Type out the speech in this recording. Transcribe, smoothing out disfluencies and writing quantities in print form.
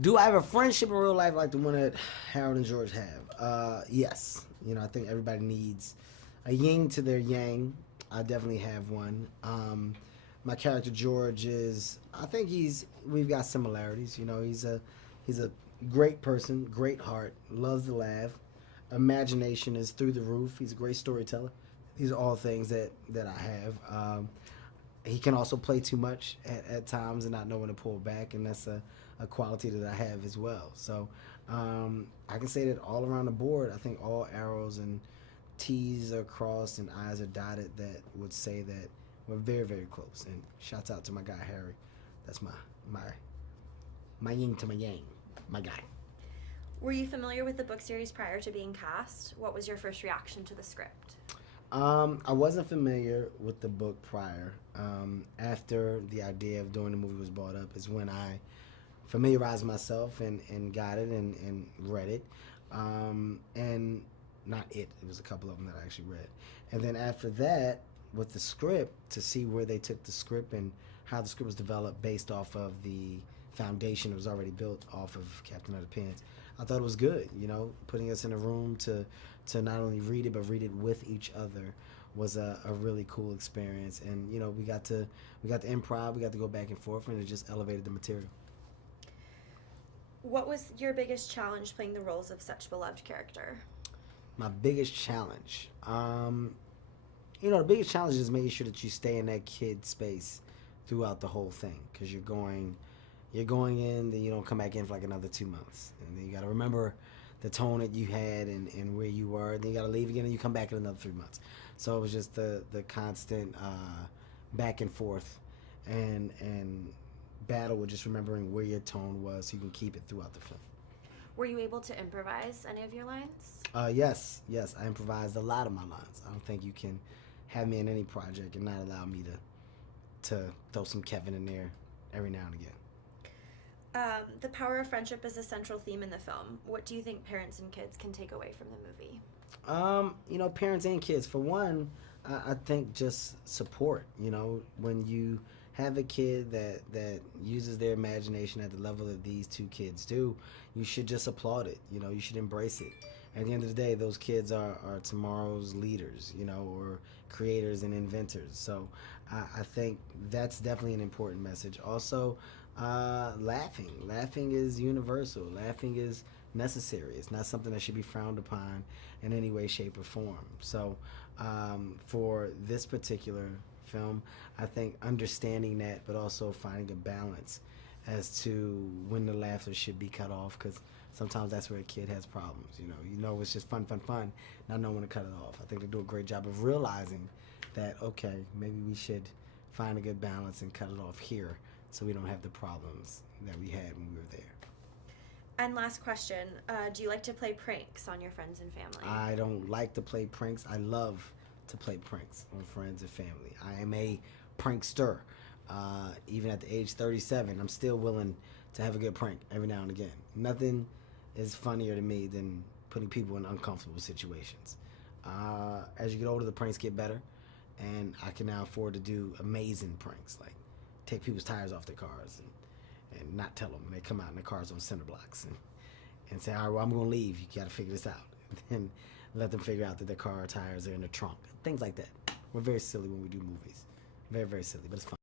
Do I have a friendship in real life like the one that Harold and George have? Yes. You know, I think everybody needs a yin to their yang. I definitely have one. My character George is, I think we've got similarities. You know, he's a great person, great heart, loves to laugh. Imagination is through the roof. He's a great storyteller. These are all things that I have. He can also play too much at times and not know when to pull back, and that's a quality that I have as well. So I can say that all around the board, I think all arrows and T's are crossed and I's are dotted that would say that we're very, very close. And shouts out to my guy Harry. That's my yin to my yang, my guy. Were you familiar with the book series prior to being cast? What was your first reaction to the script? I wasn't familiar with the book prior. After the idea of doing the movie was brought up is when I familiarized myself and got it and read it. And not it was a couple of them that I actually read. And then after that, with the script, to see where they took the script and how the script was developed based off of the foundation that was already built off of Captain Underpants, I thought it was good. You know, putting us in a room to not only read it but read it with each other was a really cool experience. And you know, we got to improv, we got to go back and forth, and it just elevated the material. What was your biggest challenge playing the roles of such beloved character? My biggest challenge, you know, the biggest challenge is making sure that you stay in that kid space throughout the whole thing, because you're going in, then you don't come back in for like another 2 months, and then you got to remember the tone that you had and where you were, then you got to leave again and you come back in another 3 months. So it was just the constant back and forth and battle with just remembering where your tone was so you can keep it throughout the film. Were you able to improvise any of your lines? Yes, I improvised a lot of my lines. I don't think you can have me in any project and not allow me to throw some Kevin in there every now and again. The power of friendship is a central theme in the film. What do you think parents and kids can take away from the movie? You know, parents and kids. For one, I think just support. You know, when you have a kid that uses their imagination at the level that these two kids do, you should just applaud it. You know, you should embrace it. At the end of the day, those kids are tomorrow's leaders, you know, or creators and inventors. So I think that's definitely an important message. Also, laughing. Laughing is universal. Laughing is necessary. It's not something that should be frowned upon in any way, shape, or form. So for this particular film, I think understanding that, but also finding a balance as to when the laughter should be cut off, because sometimes that's where a kid has problems. You know, it's just fun, not knowing when to cut it off. I think they do a great job of realizing that, okay, maybe we should find a good balance and cut it off here so we don't have the problems that we had when we were there. And last question, do you like to play pranks on your friends and family? I don't like to play pranks. I love to play pranks on friends and family. I am a prankster. Even at the age 37, I'm still willing to have a good prank every now and again. Nothing is funnier to me than putting people in uncomfortable situations. As you get older, the pranks get better, and I can now afford to do amazing pranks, like take people's tires off their cars and not tell them. They come out and their car's on cinder blocks and say, all right, well, I'm going to leave. You got to figure this out. And let them figure out that their car tires are in the trunk. Things like that. We're very silly when we do movies. Very, very silly, but it's fun.